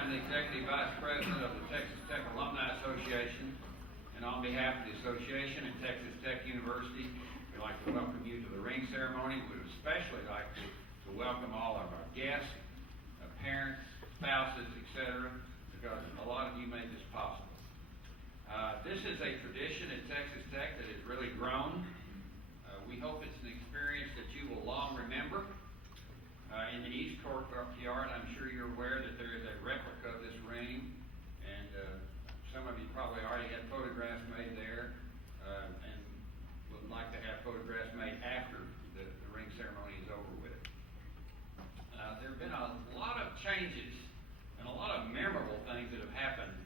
I'm the Executive Vice President of the Texas Tech Alumni Association, and on behalf of the association and Texas Tech University, we'd like to welcome you to the ring ceremony. We'd especially like to welcome all of our guests, parents, spouses, etc., because a lot of you made this possible. This is a tradition at Texas Tech that has really grown. We hope it's an experience that you will long remember. In the East Courtyard, I'm sure you're aware that there is a replica of this ring, and some of you probably already had photographs made there, and would like to have photographs made after the ring ceremony is over with. There have been a lot of changes and a lot of memorable things that have happened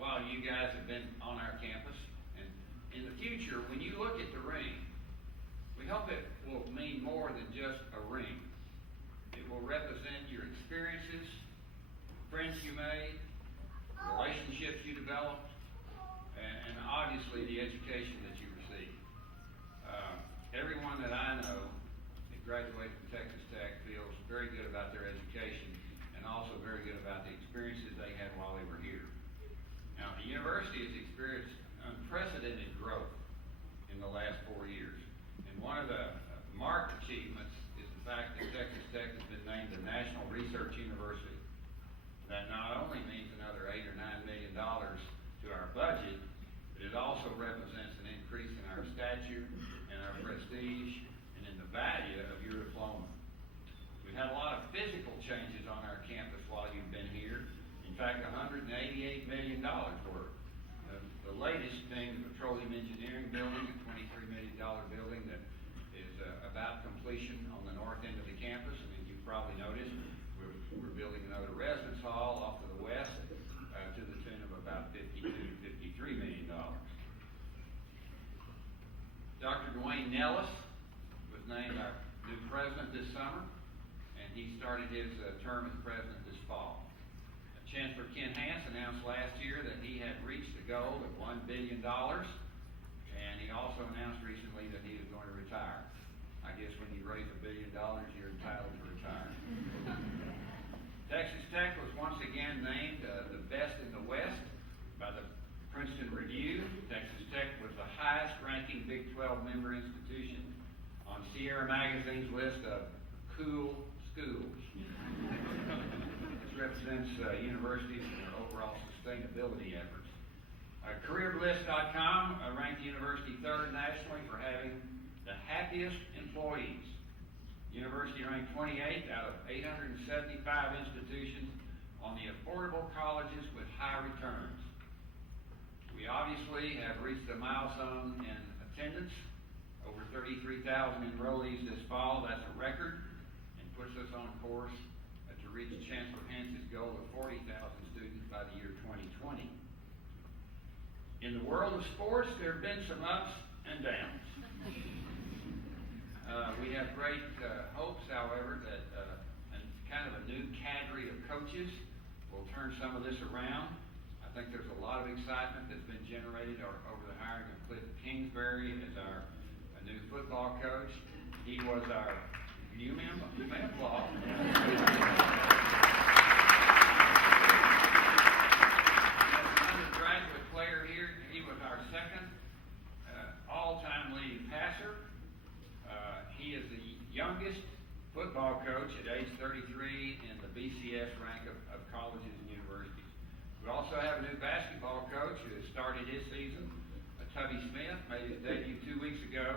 while you guys have been on our campus. And in the future, when you look at the ring, we hope it will mean more than just a ring. It will represent your experiences, friends you made, relationships you developed, and obviously the education that you received. Everyone that I know that graduated from Texas Tech feels very good about their education and also very good about the experiences they had while they were here. Now, the university has experienced unprecedented growth in the last 4 years. And one of the marked achievements is the fact that Texas Tech has been named a National Research University. That not only means another $8 or $9 million to our budget, but it also represents an increase in our stature and our prestige and in the value of your diploma. We've had a lot of physical changes on our campus while you've been here. In fact, $188 million worth. The latest being the Petroleum Engineering Building, a $23 million building that is about completion on the north end of the campus. And as you've probably noticed, we're building another residence hall off to the west to the tune of about $52 to $53 million. Dr. Dwayne Nellis was named our new president this summer, and he started his term as president this fall. Chancellor Ken Hance announced last year that he had reached the goal of $1 billion, and he also announced recently that he was going to retire. I guess when you raise $1 billion, you're entitled to retire. Texas Tech was once again named the best in the West by the Princeton Review. Texas Tech was the highest-ranking Big 12 member institution on Sierra Magazine's list of cool schools. This represents universities and their overall sustainability efforts. CareerBliss.com ranked the university third nationally for having the happiest employees. University ranked 28th out of 875 institutions on the affordable colleges with high returns. We obviously have reached a milestone in attendance. Over 33,000 enrollees this fall. That's a record and puts us on course to reach Chancellor Hance's goal of 40,000 students by the year 2020. In the world of sports, there have been some ups and downs. We have great hopes, however, that kind of a new cadre of coaches will turn some of this around. I think there's a lot of excitement that's been generated over the hiring of Cliff Kingsbury as our new football coach. He was our, you may applaud. As an undergraduate player here, he was our second all-time leading passer. He is the youngest football coach at age 33 in the BCS rank of colleges and universities. We also have a new basketball coach who has started his season. Tubby Smith made his debut 2 weeks ago.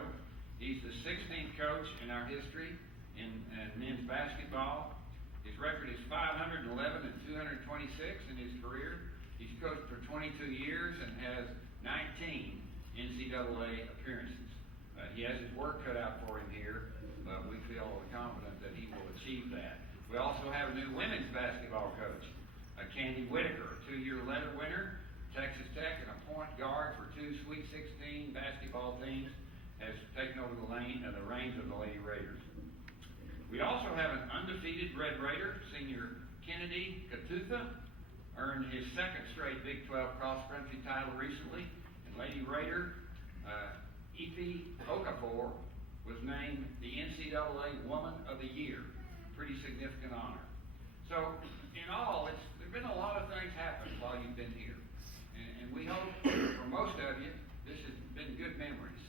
He's the 16th coach in our history in men's basketball. His record is 511 and 226 in his career. He's coached for 22 years and has 19 NCAA appearances. He has his work cut out for him here, but we feel confident that he will achieve that. We also have a new women's basketball coach, Candy Whitaker, a 2-year letter winner, Texas Tech, and a point guard for 2 Sweet 16 basketball teams, has taken over the reins of the Lady Raiders. We also have an undefeated Red Raider, senior Kennedy Katutha, earned his second straight Big 12 cross-country title recently, and Lady Raider Ife Okafor was named the NCAA Woman of the Year. Pretty significant honor. So, in all, been a lot of things happen while you've been here. And we hope, for most of you, this has been good memories.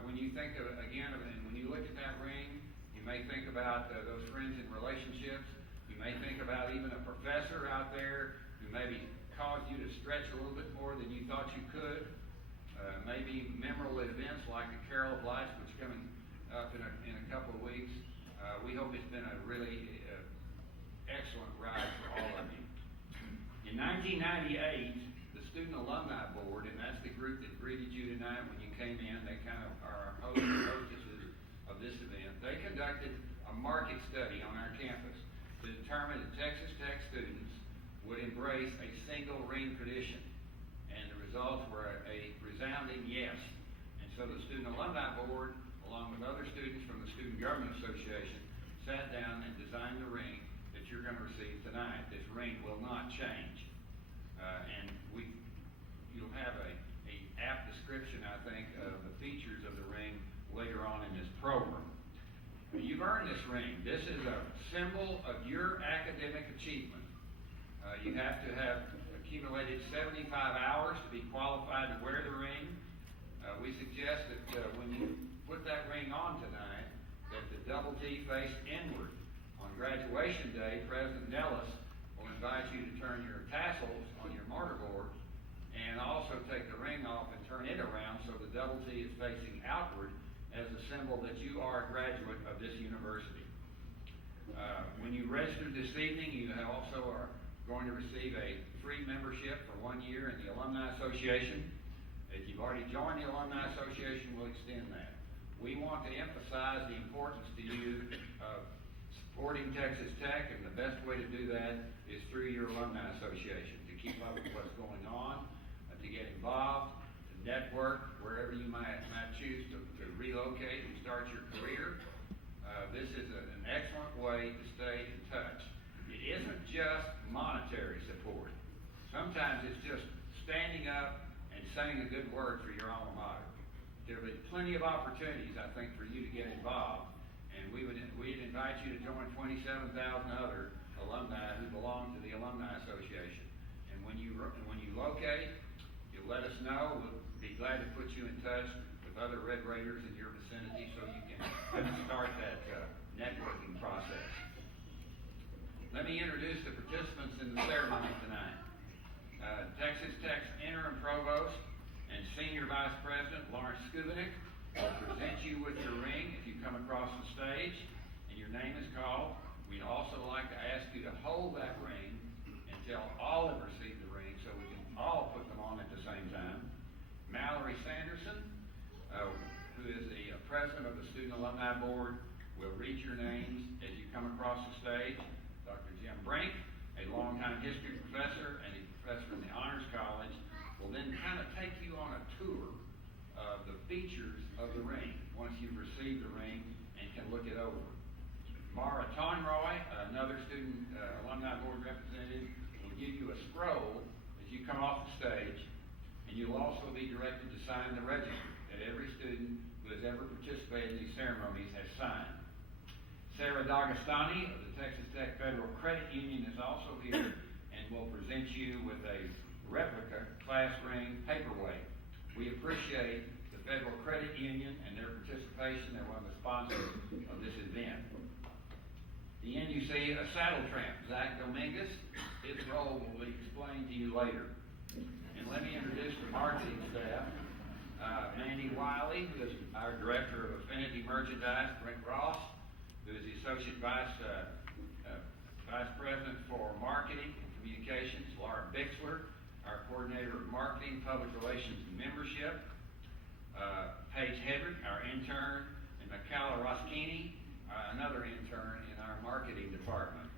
When you think of, again, and when you look at that ring, you may think about those friends and relationships. You may think about even a professor out there who maybe caused you to stretch a little bit more than you thought you could. Maybe memorable events like the Carol of Lights, which is coming up in a couple of weeks. We hope it's been a really excellent ride for all of you. In 1998, the Student Alumni Board, and that's the group that greeted you tonight when you came in, they kind of are our hosts and hostesses of this event. They conducted a market study on our campus to determine that Texas Tech students would embrace a single ring tradition. And the results were a resounding yes. And so the Student Alumni Board, along with other students from the Student Government Association, sat down and designed the ring that you're going to receive tonight. This ring will not change. And you'll have a apt description, I think, of the features of the ring later on in this program. You've earned this ring. This is a symbol of your academic achievement. You have to have accumulated 75 hours to be qualified to wear the ring. We suggest that when you put that ring on tonight, that the double T face inward. On graduation day, President Nellis will invite you to turn your tassels on your mortarboard and also take the ring off and turn it around so the double T is facing outward as a symbol that you are a graduate of this university. When you register this evening, you also are going to receive a free membership for 1 year in the Alumni Association. If you've already joined the Alumni Association, we'll extend that. We want to emphasize the importance to you of supporting Texas Tech, and the best way to do that is through your Alumni Association, to keep up with what's going on, to get involved, to network wherever you might choose to relocate and start your career. This is an excellent way to stay in touch. It isn't just monetary support. Sometimes it's just standing up and saying a good word for your alma mater. There will be plenty of opportunities, I think, for you to get involved, and we'd invite you to join 27,000 other alumni who belong to the Alumni Association. And when you locate, you'll let us know. We'll be glad to put you in touch with other Red Raiders in your vicinity so you can start that networking process. Let me introduce the participants in the ceremony tonight. Texas Tech's interim provost and senior vice president, Lawrence Skubinik, will present you with your ring if you come across the stage and your name is called. We'd also like to ask you to hold that ring until all have received the ring so we can all put them on at the same time. Mallory Sanderson, who is the president of the Student Alumni Board, will read your names as you come across the stage. Dr. Jim Brink, a longtime history professor and a professor in the Honors College, will then kind of take you on a tour of the features of the ring once you've received the ring and can look it over. Mara Tonroy, another Student Alumni Board representative, will give you a scroll as you come off the stage, and you'll also be directed to sign the register that every student who has ever participated in these ceremonies has signed. Sarah D'Agostani of the Texas Tech Federal Credit Union is also here and will present you with a replica class ring paperweight. We appreciate the Federal Credit Union and their participation. They're one of the sponsors of this event. The end you see a saddle tramp, Zach Dominguez. His role will be explained to you later. And let me introduce the marketing staff. Mandy Wiley, who is our Director of Affinity Merchandise, Brent Ross, who is the Associate Vice President for Marketing and Communications, Laura Bixler, our Coordinator of Marketing, Public Relations, and Membership, Paige Hedrick, our intern, and Mikala Roskini, another intern in our marketing department.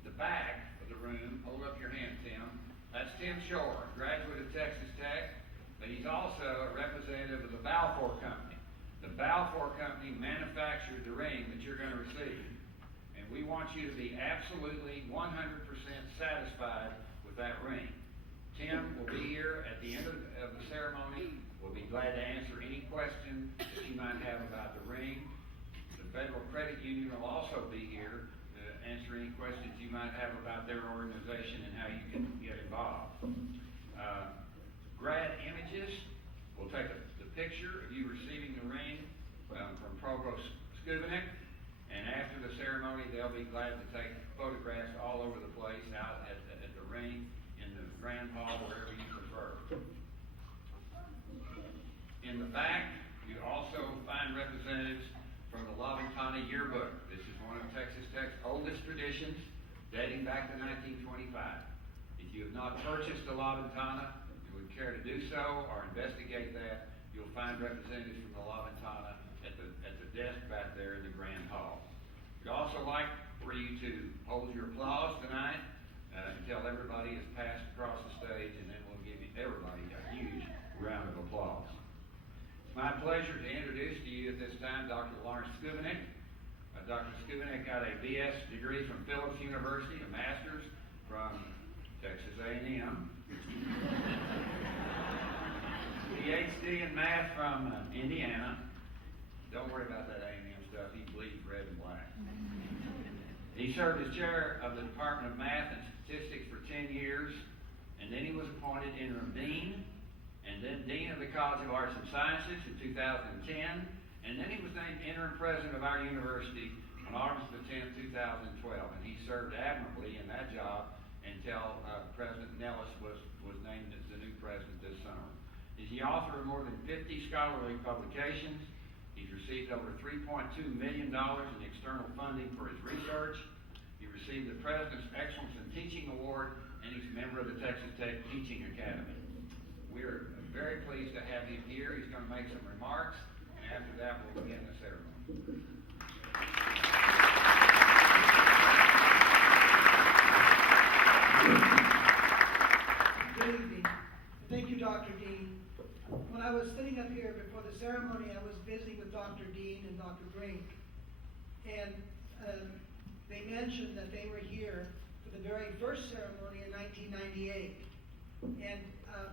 At the back of the room, hold up your hand, Tim. That's Tim Shore, graduate of Texas Tech, but he's also a representative of the Balfour Company. The Balfour Company manufactured the ring that you're going to receive. And we want you to be absolutely 100% satisfied with that ring. Tim will be here at the end of the ceremony. We'll be glad to answer any question that you might have about the ring. The Federal Credit Union will also be here, answer any questions you might have about their organization and how you can get involved. Grad Images will take the picture of you receiving the ring from Provost Skubinek, and after the ceremony, they'll be glad to take photographs all over the place, out at the ring, in the Grand Hall, wherever you prefer. In the back, you also find representatives from the La Ventana Yearbook. This is one of Texas Tech's oldest traditions, dating back to 1925. If you have not purchased a La Ventana, you would care to do so or investigate that, you'll find representatives from the La Ventana at the desk back there in the Grand Hall. We'd also like for you to hold your applause tonight until everybody is passed across the stage, and then we'll give everybody a huge round of applause. It's my pleasure to introduce to you at this time Dr. Lawrence Skubinek. Dr. Skubinek got a BS degree from Phillips University, a master's from Texas A&M, PhD in math from Indiana. Don't worry about that A&M stuff. He bleeds red and black. He served as chair of the Department of Math and Statistics for 10 years, and then he was appointed interim dean, and then dean of the College of Arts and Sciences in 2010, and then he was named interim president of our university on August the 10th, 2012, and he served admirably in that job until President Nellis was named as the new president this summer. He's the author of more than 50 scholarly publications. He's received over $3.2 million in external funding for his research. He received the President's Excellence in Teaching Award, and he's a member of the Texas Tech Teaching Academy. We're very pleased to have him here. He's going to make some remarks, and after that we'll begin the ceremony. Good evening. Thank you, Dr. Dean. When I was sitting up here before the ceremony, I was visiting with Dr. Dean and Dr. Brink, and they mentioned that they were here for the very first ceremony in 1998. And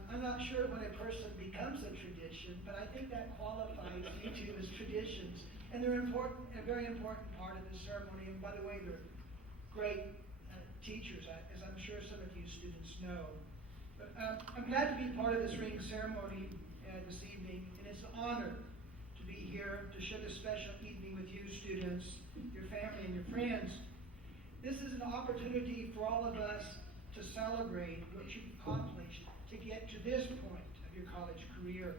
I'm not sure when a person becomes a tradition, but I think that qualifies you two as traditions. And they're important, a very important part of this ceremony. And by the way, they're great teachers, as I'm sure some of you students know. But I'm glad to be part of this ring ceremony this evening, and it's an honor to be here to share this special evening with you students, your family, and your friends. This is an opportunity for all of us to celebrate what you've accomplished to get to this point of your college career.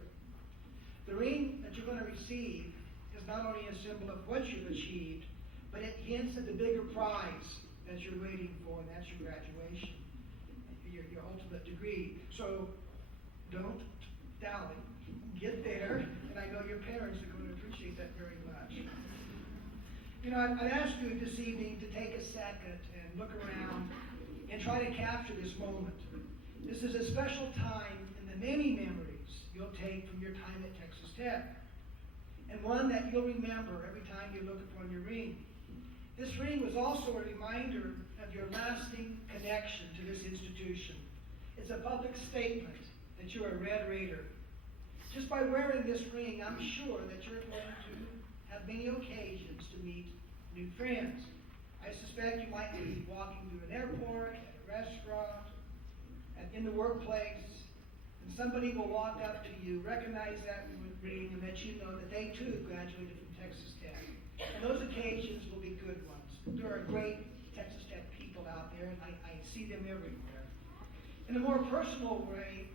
The ring that you're going to receive is not only a symbol of what you've achieved, but it hints at the bigger prize that you're waiting for, and that's your graduation, your ultimate degree. So don't dally, get there, and I know your parents are going to appreciate that very much. You know, I'd ask you this evening to take a second and look around and try to capture this moment. This is a special time in the many memories you'll take from your time at Texas Tech, and one that you'll remember every time you look upon your ring. This ring was also a reminder of your lasting connection to this institution. It's a public statement that you're a Red Raider. Just by wearing this ring, I'm sure that you're going to have many occasions to meet new friends. I suspect you might be walking through an airport, at a restaurant, in the workplace, and somebody will walk up to you, recognize that ring, and let you know that they too graduated from Texas Tech. And those occasions will be good ones. There are great Texas Tech people out there, and I see them everywhere. In a more personal way,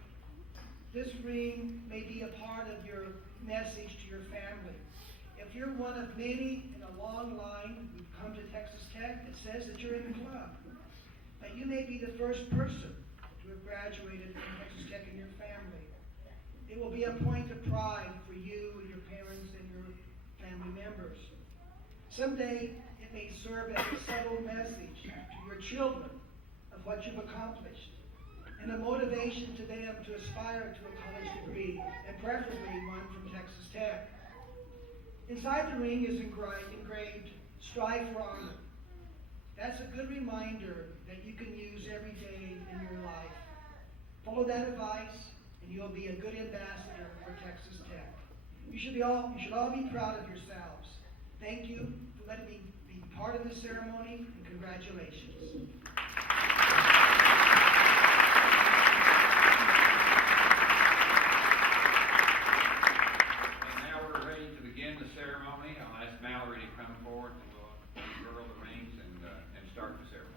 this ring may be a part of your message to your family. If you're one of many in a long line who've come to Texas Tech, it says that you're in the club. But you may be the first person to have graduated from Texas Tech in your family. It will be a point of pride for you and your parents and your family members. Someday, it may serve as a subtle message to your children of what you've accomplished, and a motivation to them to aspire to a college degree, and preferably one from Texas Tech. Inside the ring is engraved, "Strive for Honor." That's a good reminder that you can use every day in your life. Follow that advice, and you'll be a good ambassador for Texas Tech. You should all be proud of yourselves. Thank you for letting me be part of this ceremony, and congratulations. And now we're ready to begin the ceremony. I'll ask Mallory to come forward and we'll unfurl the rings and start the ceremony.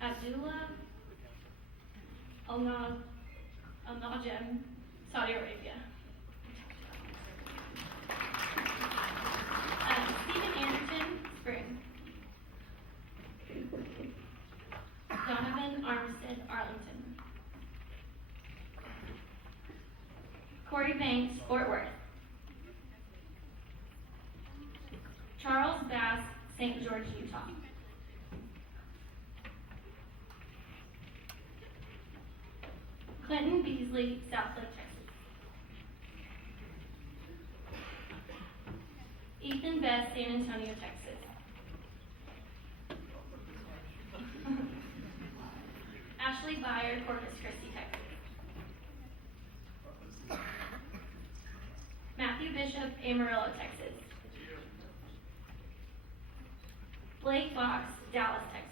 Abdullah Al-Najem, Saudi Arabia. Stephen Anderson, Spring. Donovan Armstead, Arlington. Corey Banks, Fort Worth. Charles Bass, St. George, Utah. Clinton Beasley, Southlake, Texas. Ethan Best, San Antonio, Texas. Ashley Byer, Corpus Christi, Texas. Matthew Bishop, Amarillo, Texas. Blake Fox, Dallas, Texas.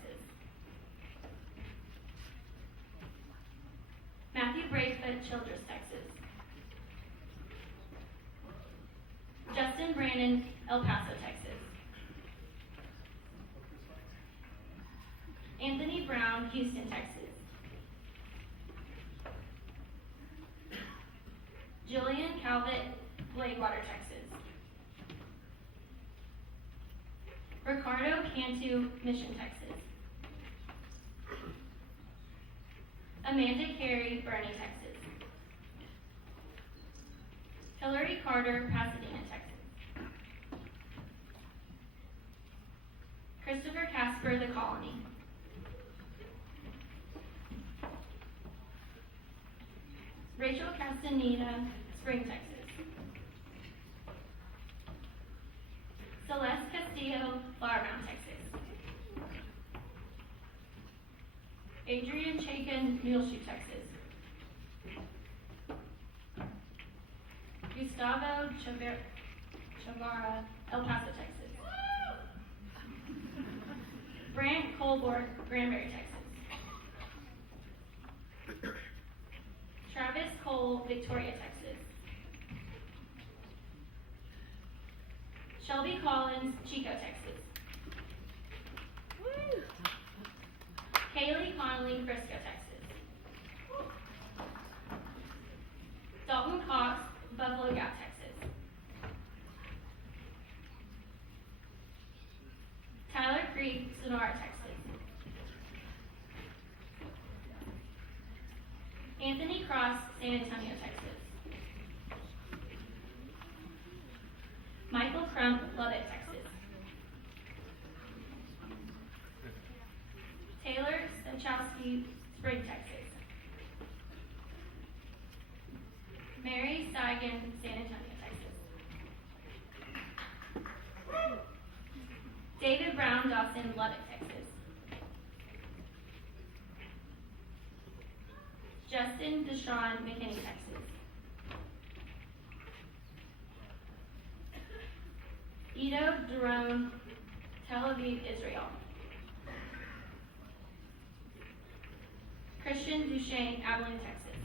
Matthew Bracefoot, Childress, Texas. Justin Brandon, El Paso, Texas. Anthony Brown, Houston, Texas. Julian Calvert, Bladewater, Texas. Ricardo Cantu, Mission, Texas. Amanda Carey, Bernie, Texas. Hillary Carter, Pasadena, Texas. Christopher Casper, The Colony. Rachel Castaneda, Spring, Texas. Celeste Castillo, Flower Mound, Texas. Adrian Chaikin, Muleshoe, Texas. Gustavo Chavara, El Paso, Texas. Brant Colborg, Granbury, Texas. Travis Cole, Victoria, Texas. Shelby Collins, Chico, Texas. Kaylee Connolly, Frisco, Texas. Dalton Cox, Buffalo Gap, Texas. Tyler Creek, Sonora, Texas. Anthony Cross, San Antonio, Texas. Michael Crump, Lubbock, Texas. Taylor Stachowski, Spring, Texas. Mary Steigen, San Antonio, Texas. David Brown Dawson, Lubbock, Texas. Justin Deshawn, McKinney, Texas. Ido Daron, Tel Aviv, Israel. Christian Duchesne, Abilene, Texas.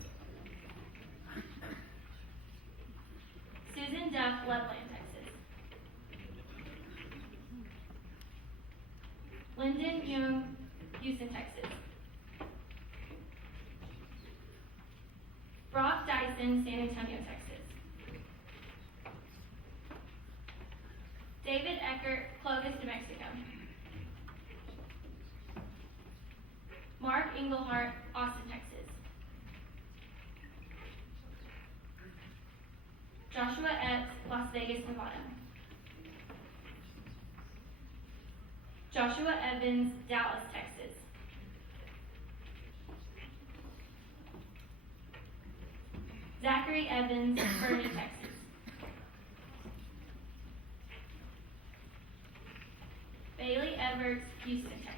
Susan Duff, Loveland, Texas. Lyndon Young, Houston, Texas. Brock Dyson, San Antonio, Texas. David Eckert, Clovis, New Mexico. Mark Englehart, Austin, Texas. Joshua Epps, Las Vegas, Nevada. Joshua Evans, Dallas, Texas. Zachary Evans, Fernie, Texas. Bailey Everts, Houston, Texas.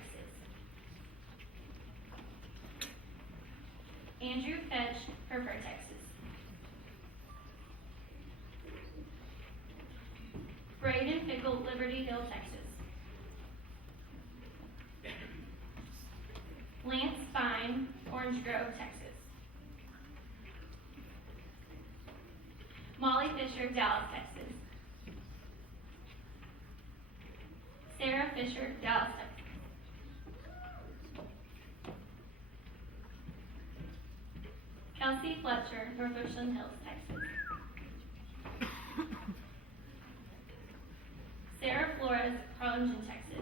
Andrew Fetch, Hereford, Texas. Braden Fickle, Liberty Hill, Texas. Lance Fine, Orange Grove, Texas. Molly Fisher, Dallas, Texas. Sarah Fisher, Dallas, Texas. Kelsey Fletcher, North Richland Hills, Texas. Sarah Flores, Harlingen, Texas.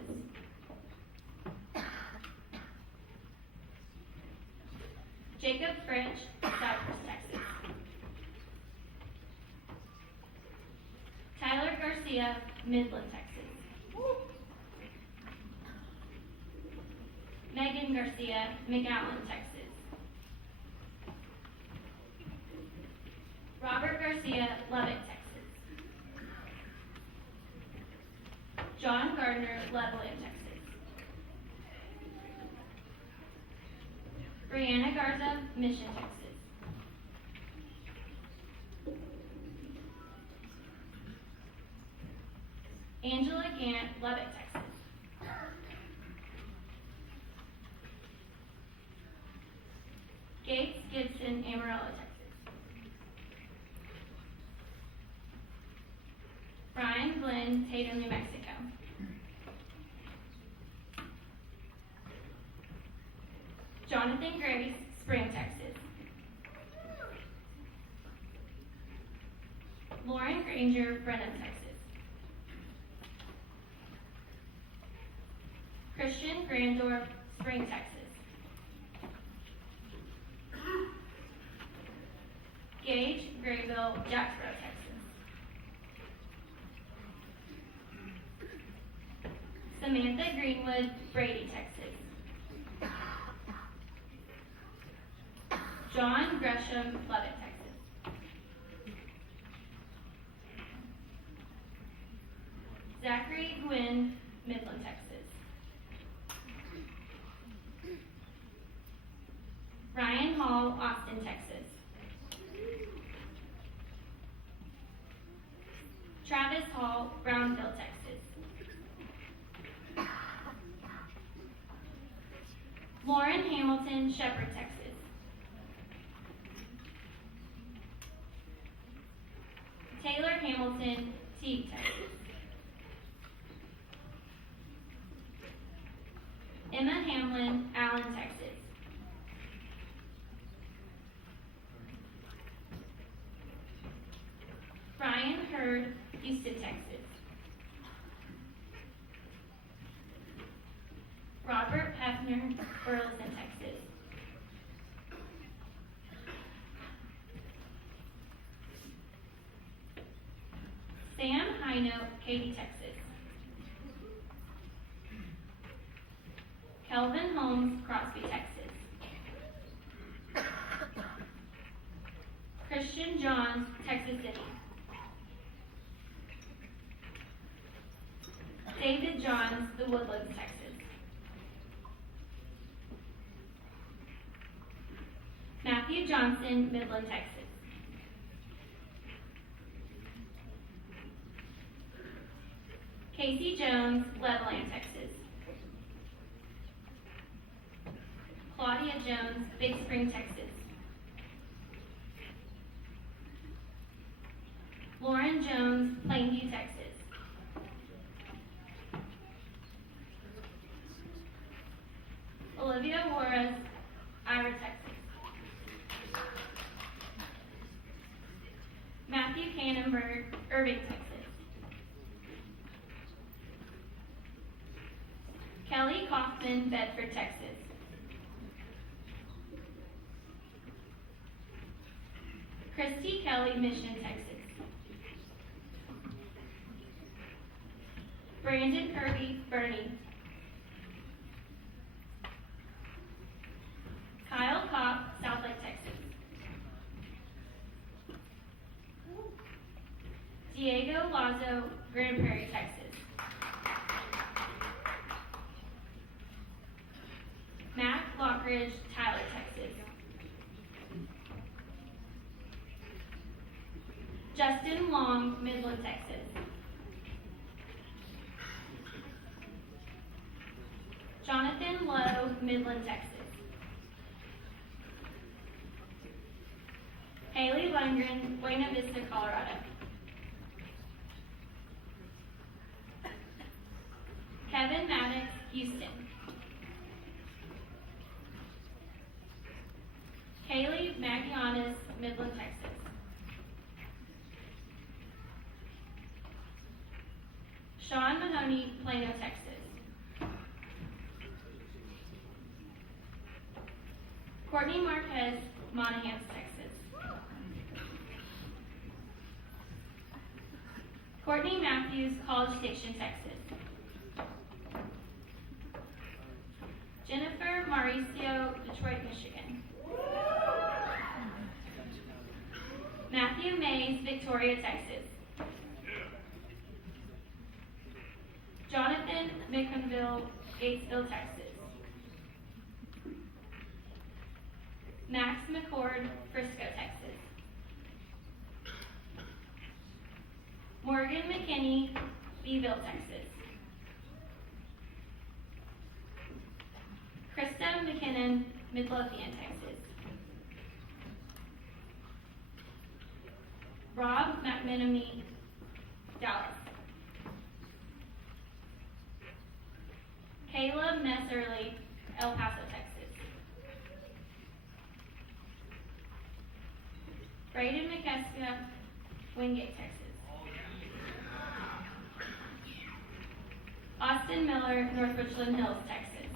Jacob French, Cypress, Texas. Tyler Garcia, Midland, Texas. Megan Garcia, McAllen, Texas. Robert Garcia, Lubbock, Texas. John Gardner, Levelland, Texas. Brianna Garza, Mission, Texas. Angela Gant, Lubbock, Texas. Gates Gibson, Amarillo, Texas. Brian Glenn, Tatum, New Mexico. Jonathan Grace, Spring, Texas. Lauren Granger, Brenham, Texas. Christian Grandorf, Spring, Texas. Gage Graybill, Jacksboro, Texas. Samantha Greenwood, Brady, Texas. John Gresham, Lubbock, Texas. Zachary Gwynn, Midland, Texas. Ryan Hall, Austin, Texas. Travis Hall, Brownfield, Texas. Lauren Hamilton, Shepherd, Texas. Taylor Hamilton, Teague, Texas. Emma Hamlin, Allen, Texas. Brian Hurd, Houston, Texas. Robert Hefner, Burleson, Texas. Sam Hino, Katy, Texas. Kelvin Holmes, Crosby, Texas. Christian Johns, Texas City. David Johns, The Woodlands, Texas. Matthew Johnson, Midland, Texas. Casey Jones, Levelland, Texas. Claudia Jones, Big Spring, Texas. Lauren Jones, Plainview, Texas. Olivia Juarez, Ira, Texas. Matthew Cannonberg, Irving, Texas. Kelly Kaufman, Bedford, Texas. Christy Kelly, Mission, Texas. Brandon Kirby, Bernie. Kyle Kopp, Southlake, Texas. Diego Lazo, Grand Prairie, Texas. Matt Lockridge, Tyler, Texas. Justin Long, Midland, Texas. Jonathan Lowe, Midland, Texas. Haley Lundgren, Buena Vista, Colorado. Kevin Maddox, Houston. Kaylee Magianis, Midland, Texas. Sean Mahoney, Plano, Texas. Courtney Marquez, Monahans, Texas. Courtney Matthews, College Station, Texas. Jennifer Mauricio, Detroit, Michigan. Matthew Mays, Victoria, Texas. Jonathan McConville, Gatesville, Texas. Max McCord, Frisco, Texas. Morgan McKinney, Beeville, Texas. Krista McKinnon, Midlothian, Texas. Rob McMenamy, Dallas. Caleb Messerly, El Paso, Texas. Braden McKeska, Wingate, Texas. Austin Miller, North Richland Hills, Texas.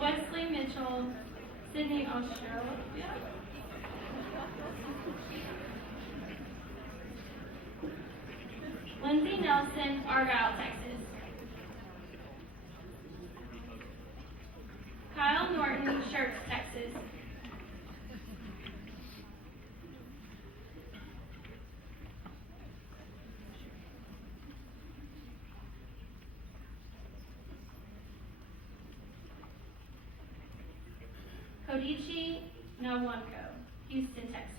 Wesley Mitchell, Sydney, Australia. Lindsay Nelson, Argyle, Texas. Kyle Norton, Schertz, Texas. Kodichi Nawanko, Houston, Texas.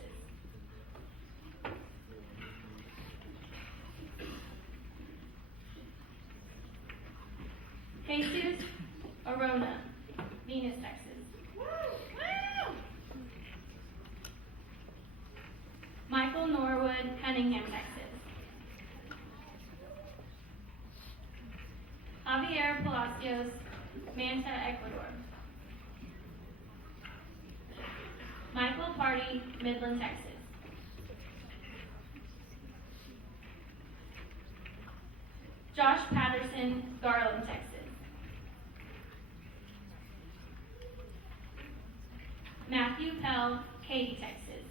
Jesus Arona, Venus, Texas. Michael Norwood, Cunningham, Texas. Javier Palacios, Manta, Ecuador. Michael Party, Midland, Texas. Josh Patterson, Garland, Texas. Matthew Pell, Katy, Texas.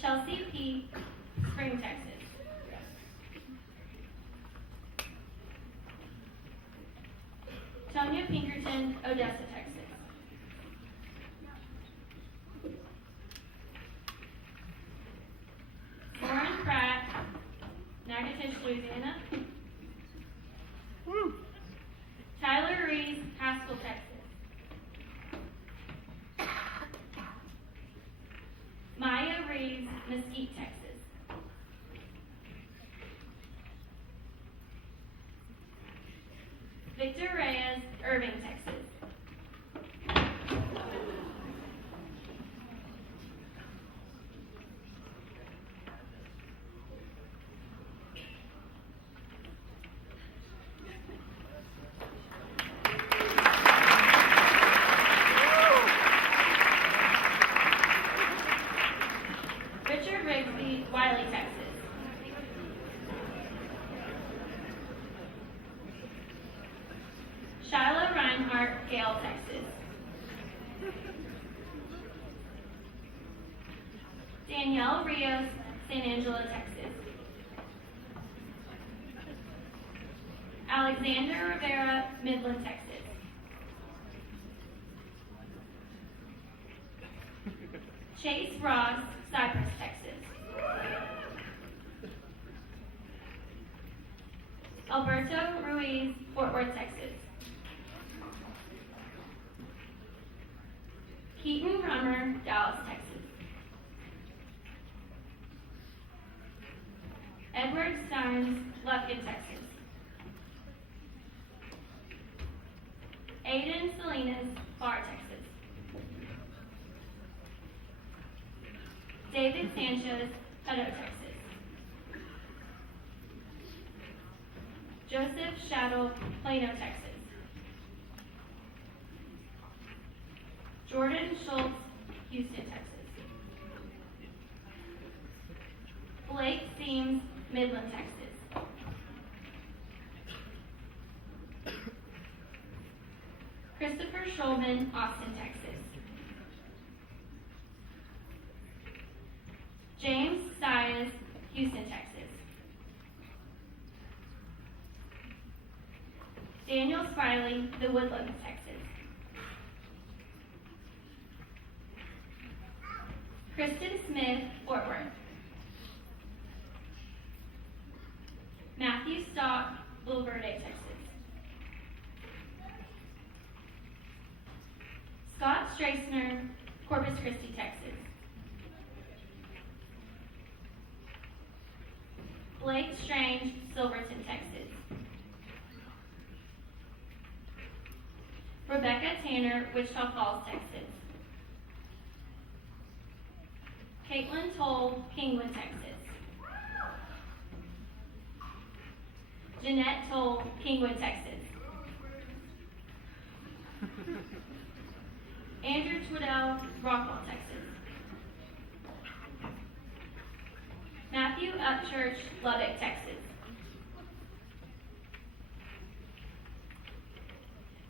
Chelsea P., Spring, Texas. Tonya Pinkerton, Odessa, Texas. Lauren Pratt, Natchitoches, Louisiana. Tyler Reese, Haskell, Texas. Maya Reeves, Mesquite, Texas. Victor Reyes, Irving, Texas. Richard Rigsby, Wiley, Texas. Reinhardt, Gale, Texas. Danielle Rios, San Angelo, Texas. Alexander Rivera, Midland, Texas. Chase Ross, Cypress, Texas. Alberto Ruiz, Fort Worth, Texas. Keaton Rummer, Dallas, Texas. Edward Stearns, Lufkin, Texas. Aiden Salinas, Bar, Texas. David Sanchez, Hutto, Texas. Joseph Shaddle, Plano, Texas. Jordan Schultz, Houston, Texas. Blake Seams, Midland, Texas. Christopher Schulman, Austin, Texas. James Stias, Houston, Texas. Daniel Spriley, The Woodlands, Texas. Kristen Smith, Fort Worth. Matthew Stock, Rio Verde, Texas. Scott Strassner, Corpus Christi, Texas. Blake Strange, Silverton, Texas. Rebecca Tanner, Wichita Falls, Texas. Caitlin Toll, Kingwood, Texas. Jeanette Toll, Kingwood, Texas. Andrew Twiddell, Rockwell, Texas. Matthew Upchurch, Lubbock, Texas.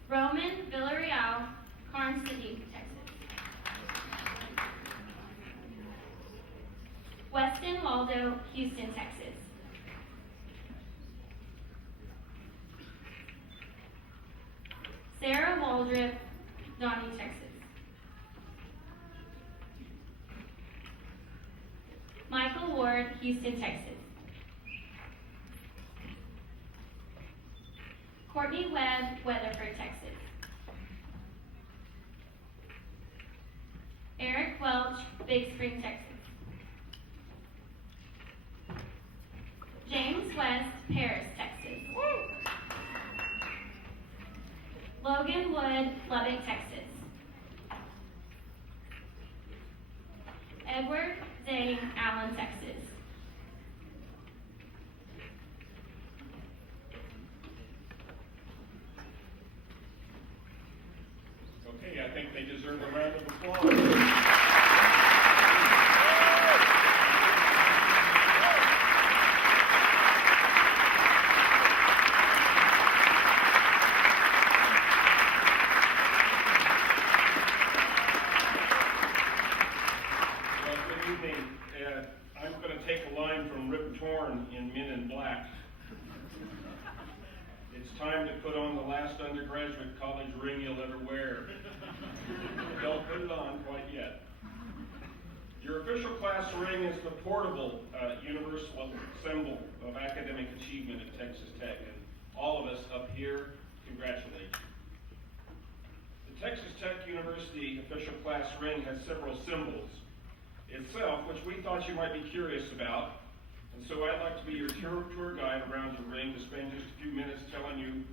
Roman Villarreal, Karnes City, Texas. Weston Waldo, Houston, Texas. Sarah Waldrop, Donnie, Texas. Michael Ward, Houston, Texas. Courtney Webb, Weatherford, Texas. Eric Welch, Big Spring, Texas. James West, Paris, Texas. Logan Wood, Lubbock, Texas. Edward Zane, Allen, Texas. Okay, I think they deserve a round of applause. I'm going to take a line from Rip Torn in Men in Black. It's time to put on the last undergraduate college ring you'll ever wear. Don't put it on quite yet. Your official class ring is the portable universal symbol of academic achievement at Texas Tech, and all of us up here congratulate you. The Texas Tech University official class ring has several symbols itself, which we thought you might be curious about. And so I'd like to be your tour guide around your ring to spend just a few minutes telling you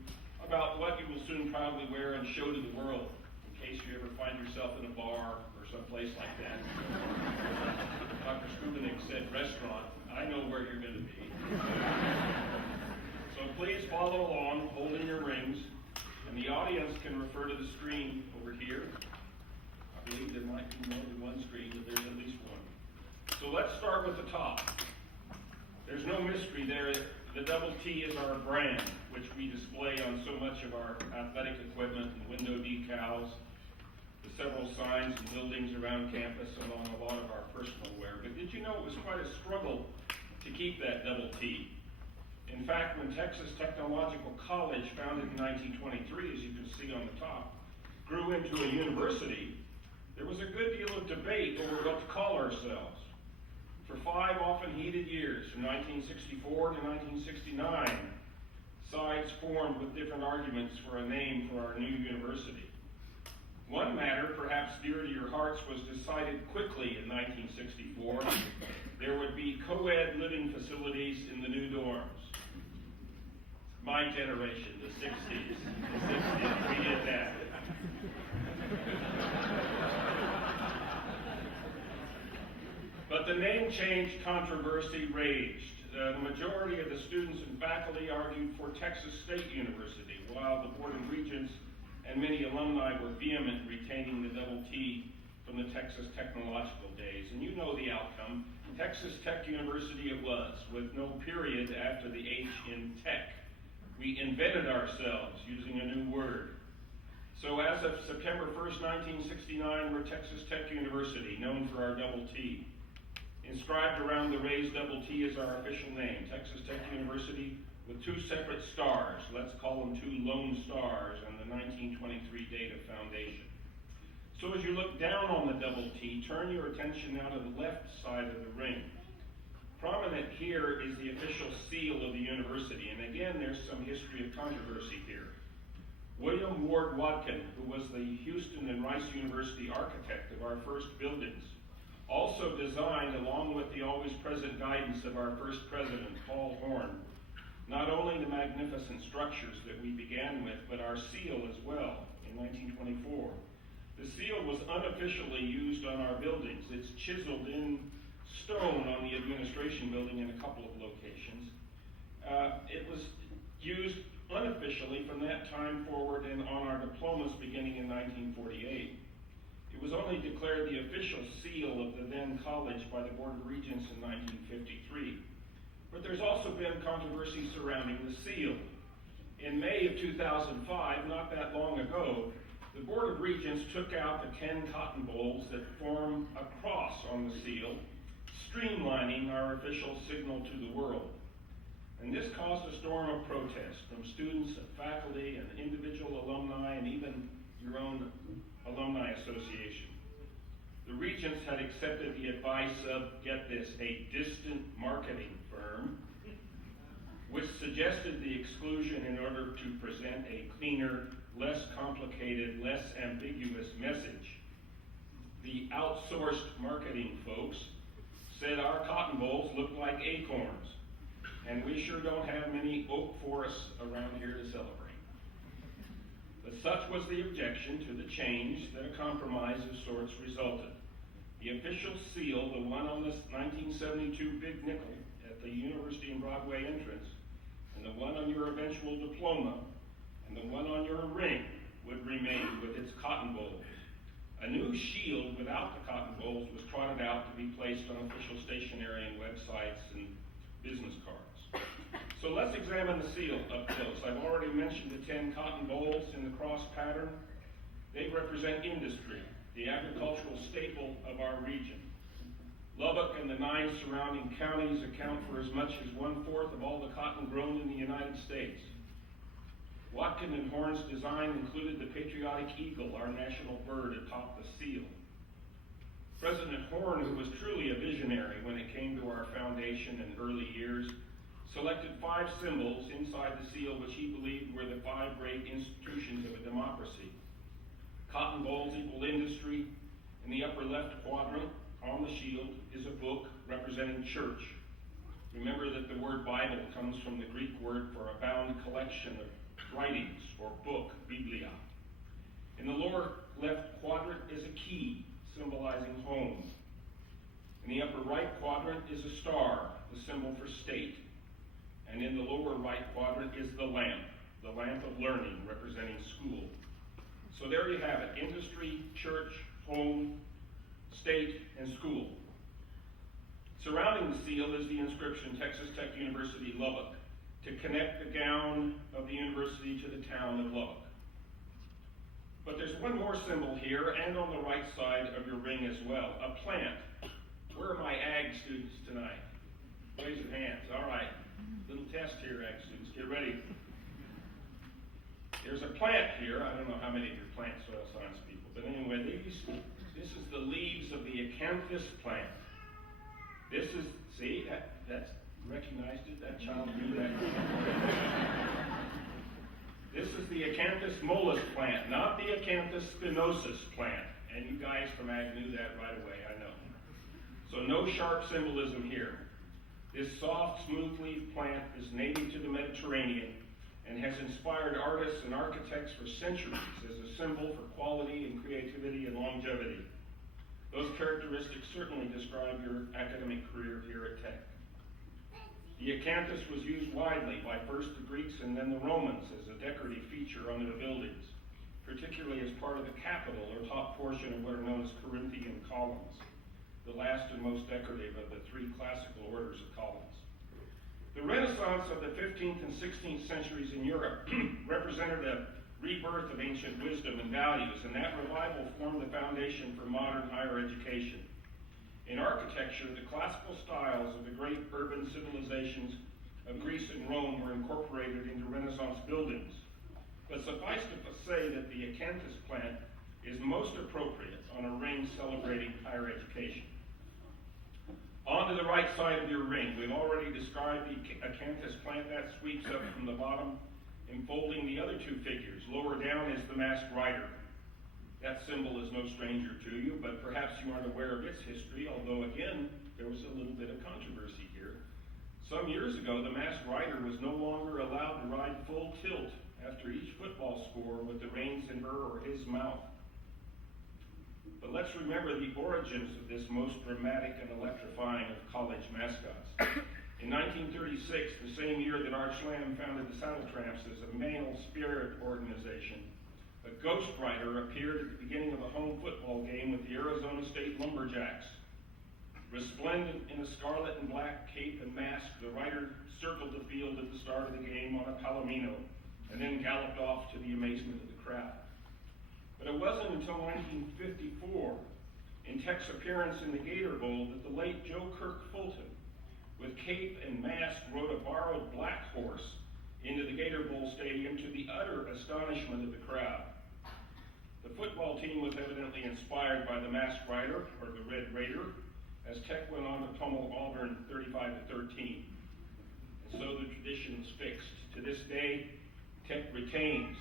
about what you will soon proudly wear and show to the world, in case you ever find yourself in a bar or someplace like that. Dr. Skubinik said restaurant. I know where you're going to be. So please follow along, holding your rings, and the audience can refer to the screen over here. I believe there might be more than one screen, but there's at least one. So let's start with the top. There's no mystery there. The Double T is our brand, which we display on so much of our athletic equipment and window decals, the several signs and buildings around campus, and on a lot of our personal wear. But did you know it was quite a struggle to keep that Double T? In fact, when Texas Technological College, founded in 1923, as you can see on the top, grew into a university, there was a good deal of debate over what to call ourselves. For 5 often heated years, from 1964 to 1969, sides formed with different arguments for a name for our new university. One matter, perhaps dear to your hearts, was decided quickly in 1964. There would be co-ed living facilities in the new dorms. My generation, the 60s. We did that. But the name change controversy raged. The majority of the students and faculty argued for Texas State University, while the Board of Regents and many alumni were vehement, retaining the Double T from the Texas Technological days. And you know the outcome. Texas Tech University it was, with no period after the H in tech. We invented ourselves using a new word. So as of September 1st, 1969, we're Texas Tech University, known for our Double T. Inscribed around the raised Double T is our official name, Texas Tech University, with 2 separate stars. Let's call them 2 lone stars on the 1923 date of foundation. So as you look down on the Double T, turn your attention now to the left side of the ring. Prominent here is the official seal of the university, and again, there's some history of controversy here. William Ward Watkin, who was the Houston and Rice University architect of our first buildings, also designed, along with the always present guidance of our first president, Paul Horn, not only the magnificent structures that we began with, but our seal as well in 1924. The seal was unofficially used on our buildings. It's chiseled in stone on the administration building in a couple of locations. It was used unofficially from that time forward and on our diplomas beginning in 1948. It was only declared the official seal of the then college by the Board of Regents in 1953. But there's also been controversy surrounding the seal. In May of 2005, not that long ago, the Board of Regents took out the 10 cotton bolls that form a cross on the seal, streamlining our official signal to the world. And this caused a storm of protest from students and faculty and individual alumni and even your own alumni association. The Regents had accepted the advice of, get this, a distant marketing firm, which suggested the exclusion in order to present a cleaner, less complicated, less ambiguous message. The outsourced marketing folks said our cotton bolls look like acorns, and we sure don't have many oak forests around here to celebrate. But such was the objection to the change that a compromise of sorts resulted. The official seal, the one on the 1972 Big Nickel at the University and Broadway entrance, and the one on your eventual diploma, and the one on your ring would remain with its cotton bowls. A new shield without the cotton bowls was trotted out to be placed on official stationery and websites and business cards. So let's examine the seal up close. I've already mentioned the 10 cotton bowls in the cross pattern. They represent industry, the agricultural staple of our region. Lubbock and the 9 surrounding counties account for as much as 1/4 of all the cotton grown in the United States. Watkin and Horn's design included the patriotic eagle, our national bird, atop the seal. President Horn, who was truly a visionary when it came to our foundation and early years, selected 5 symbols inside the seal which he believed were the 5 great institutions of a democracy. Cotton bowls equal industry. In the upper left quadrant on the shield is a book representing church. Remember that the word Bible comes from the Greek word for a bound collection of writings or book, Biblia. In the lower left quadrant is a key symbolizing home. In the upper right quadrant is a star, the symbol for state. And in the lower right quadrant is the lamp of learning representing school. So there you have it, industry, church, home, state, and school. Surrounding the seal is the inscription, Texas Tech University, Lubbock, to connect the gown of the university to the town of Lubbock. But there's one more symbol here, and on the right side of your ring as well, a plant. Where are my ag students tonight? Raise your hands. All right. Little test here, ag students. Get ready. There's a plant here. I don't know how many of you plant soil science people, but anyway, this is the leaves of the acanthus plant. This is, see, that's recognized it, that child knew that. This is the Acanthus mollis plant, not the Acanthus spinosus plant. And you guys from ag knew that right away, I know. So no sharp symbolism here. This soft, smooth-leaved plant is native to the Mediterranean and has inspired artists and architects for centuries as a symbol for quality and creativity and longevity. Those characteristics certainly describe your academic career here at Tech. The acanthus was used widely by first the Greeks and then the Romans as a decorative feature on their buildings, particularly as part of the capital or top portion of what are known as Corinthian columns, the last and most decorative of the three classical orders of columns. The Renaissance of the 15th and 16th centuries in Europe represented a rebirth of ancient wisdom and values, and that revival formed the foundation for modern higher education. In architecture, the classical styles of the great urban civilizations of Greece and Rome were incorporated into Renaissance buildings. But suffice to say that the acanthus plant is most appropriate on a ring celebrating higher education. On to the right side of your ring, we've already described the acanthus plant that sweeps up from the bottom, enfolding the other two figures. Lower down is the masked rider. That symbol is no stranger to you, but perhaps you aren't aware of its history, although again, there was a little bit of controversy here. Some years ago, the masked rider was no longer allowed to ride full tilt after each football score with the reins in her or his mouth. But let's remember the origins of this most dramatic and electrifying of college mascots. In 1936, the same year that Art Schlam founded the Saddle Tramps as a male spirit organization, a ghost rider appeared at the beginning of a home football game with the Arizona State Lumberjacks. Resplendent in a scarlet and black cape and mask, the rider circled the field at the start of the game on a palomino and then galloped off to the amazement of the crowd. But it wasn't until 1954, in Tech's appearance in the Gator Bowl, that the late Joe Kirk Fulton, with cape and mask, rode a borrowed black horse into the Gator Bowl stadium to the utter astonishment of the crowd. The football team was evidently inspired by the masked rider, or the Red Raider, as Tech went on to pummel Auburn 35-13. And so the tradition is fixed. To this day, Tech retains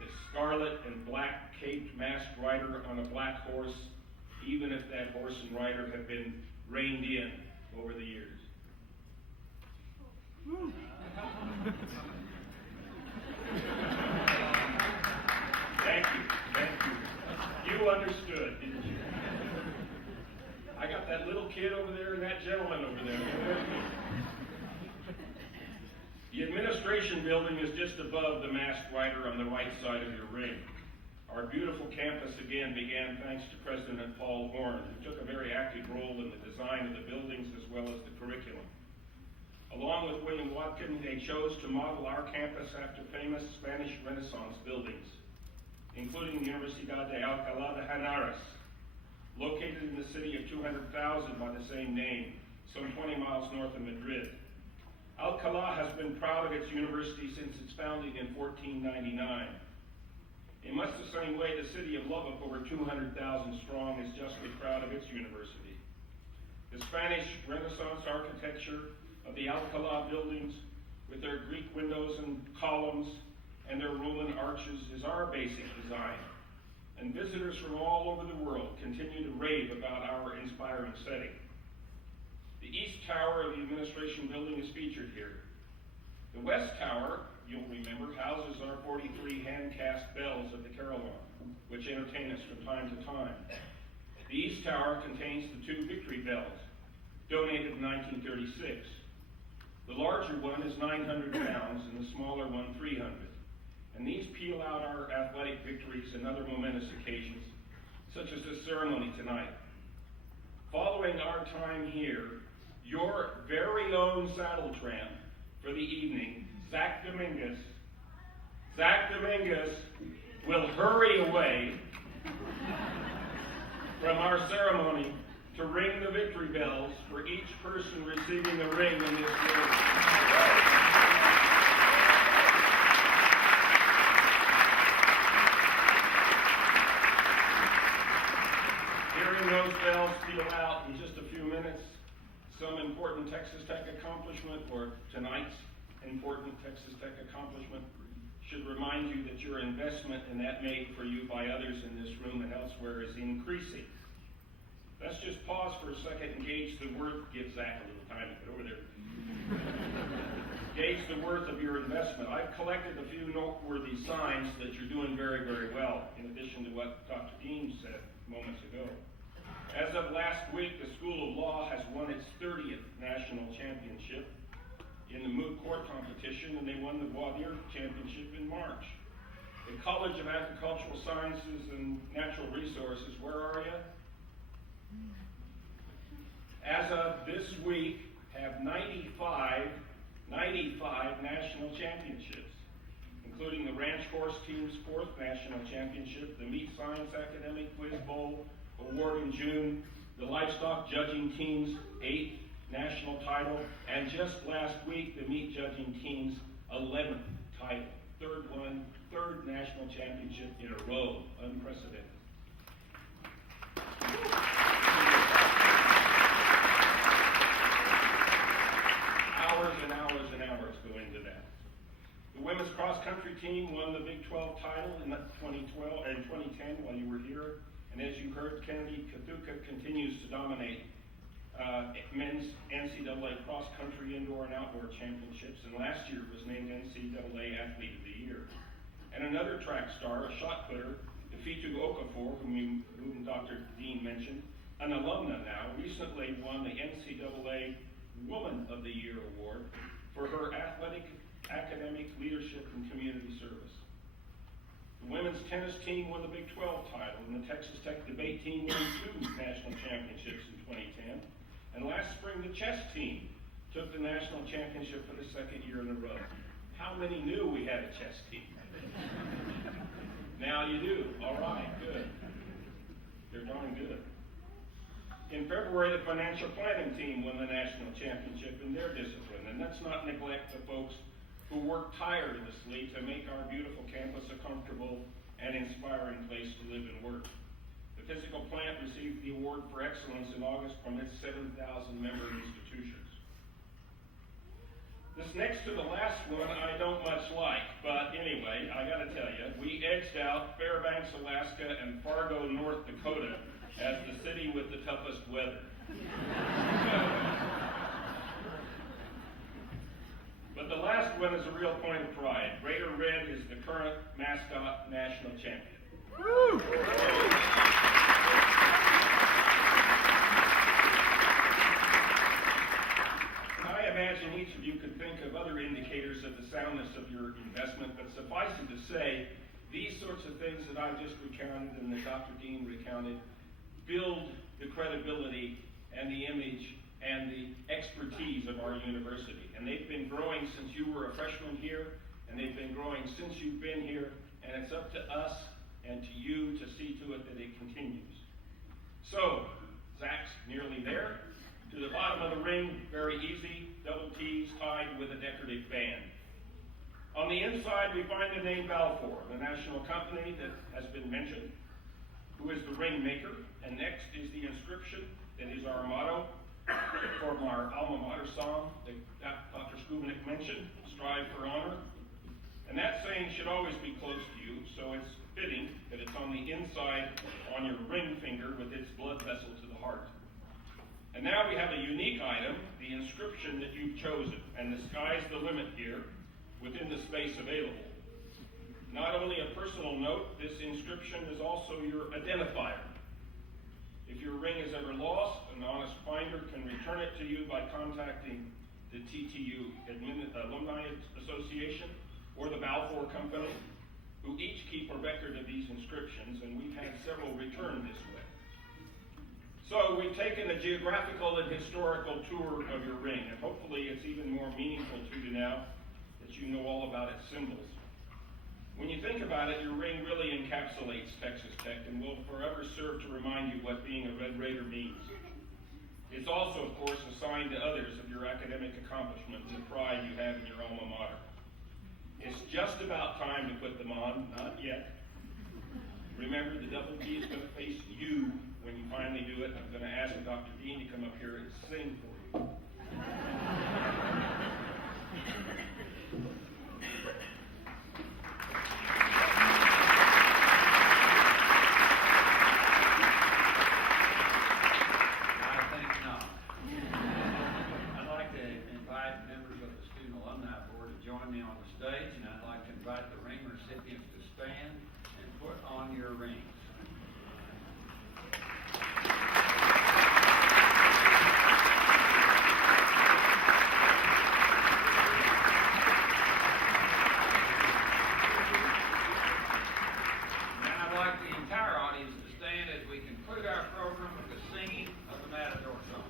the scarlet and black caped masked rider on a black horse, even if that horse and rider have been reined in over the years. Thank you. You understood, didn't you? I got that little kid over there and that gentleman over there. The administration building is just above the masked rider on the right side of your ring. Our beautiful campus again began thanks to President Paul Horn, who took a very active role in the design of the buildings as well as the curriculum. Along with William Watkin, they chose to model our campus after famous Spanish Renaissance buildings, including the Universidad de Alcalá de Henares, located in the city of 200,000 by the same name, some 20 miles north of Madrid. Alcalá has been proud of its university since its founding in 1499. In much the same way, the city of Lubbock, over 200,000 strong, is justly proud of its university. The Spanish Renaissance architecture of the Alcalá buildings, with their Greek windows and columns and their Roman arches, is our basic design. And visitors from all over the world continue to rave about our inspiring setting. The East Tower of the administration building is featured here. The West Tower, you'll remember, houses our 43 hand-cast bells of the Carillon, which entertain us from time to time. The East Tower contains the two victory bells, donated in 1936. The larger one is 900 pounds and the smaller one 300. And these peal out our athletic victories and other momentous occasions, such as this ceremony tonight. Following our time here, your very own saddle tramp for the evening, Zach Dominguez. Zach Dominguez will hurry away from our ceremony to ring the victory bells for each person receiving a ring in this room. Hearing those bells peal out in just a few minutes, some important Texas Tech accomplishment, or tonight's important Texas Tech accomplishment, should remind you that your investment in that made for you by others in this room and elsewhere is increasing. Let's just pause for a second and gauge the worth. Give Zach a little time to get over there. Gauge the worth of your investment. I've collected a few noteworthy signs that you're doing very, very well, in addition to what Dr. Dean said moments ago. As of last week, the School of Law has won its 30th national championship in the moot court competition, and they won the voir dire championship in March. The College of Agricultural Sciences and Natural Resources, where are you? As of this week, have 95 national championships, including the Ranch Horse Team's 4th national championship, the Meat Science Academic Quiz Bowl Award in June, the Livestock Judging Team's 8th national title, and just last week, the Meat Judging Team's 11th title. Third national championship in a row, unprecedented. Hours and hours and hours go into that. The women's cross-country team won the Big 12 title in 2010 while you were here, and as you heard, Kennedy Kathuka continues to dominate men's NCAA cross-country indoor and outdoor championships, and last year was named NCAA Athlete of the Year. And another track star, a shot putter, Fitu Okafor, whom Dr. Dean mentioned, an alumna now, recently won the NCAA Woman of the Year Award for her athletic, academic, leadership, and community service. The women's tennis team won the Big 12 title, and the Texas Tech debate team won 2 national championships in 2010. And last spring, the chess team took the national championship for the 2nd year in a row. How many knew we had a chess team? Now you do. All right, good. They're darn good. In February, the financial planning team won the national championship in their discipline, and let's not neglect the folks who work tirelessly to make our beautiful campus a comfortable and inspiring place to live and work. The physical plant received the award for excellence in August from its 7,000-member institutions. This next to the last one I don't much like, but anyway, I gotta tell you, we edged out Fairbanks, Alaska, and Fargo, North Dakota as the city with the toughest weather. But the last one is a real point of pride. Raider Red is the current mascot national champion. Woo! I imagine each of you could think of other indicators of the soundness of your investment, but suffice it to say, these sorts of things that I just recounted and that Dr. Dean recounted build the credibility and the image and the expertise of our university. And they've been growing since you were a freshman here, and they've been growing since you've been here, and it's up to us and to you to see to it that it continues. So, Zach's nearly there. To the bottom of the ring, very easy, double T's tied with a decorative band. On the inside, we find the name Balfour, the national company that has been mentioned, who is the ring maker, and next is the inscription that is our motto from our alma mater song that Dr. Skubnik mentioned, Strive for Honor. And that saying should always be close to you, so it's fitting that it's on the inside on your ring finger with its blood vessel to the heart. And now we have a unique item, the inscription that you've chosen, and the sky's the limit here within the space available. Not only a personal note, this inscription is also your identifier. If your ring is ever lost, an honest finder can return it to you by contacting the TTU Alumni Association or the Balfour Company, who each keep a record of these inscriptions, and we've had several returned this way. So we've taken a geographical and historical tour of your ring, and hopefully it's even more meaningful to you now that you know all about its symbols. When you think about it, your ring really encapsulates Texas Tech and will forever serve to remind you what being a Red Raider means. It's also, of course, a sign to others of your academic accomplishment and the pride you have in your alma mater. It's just about time to put them on, not yet. Remember, the Double D is going to face you when you finally do it. I'm going to ask Dr. Dean to come up here and sing for you. I think not. I'd like to invite members of the Student Alumni Board to join me on the stage, and I'd like to invite the ring recipients to stand and put on your rings. Now I'd like the entire audience to stand as we conclude our program with the singing of the Matador song.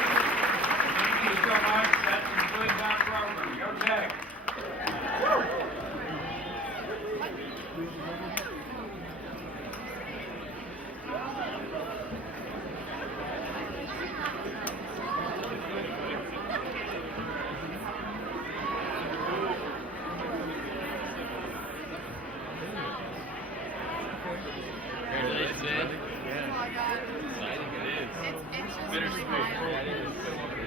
Thank you so much. That concludes our program. Go Tech. Congratulations, man. Yeah. Exciting it is. It's just bittersweet.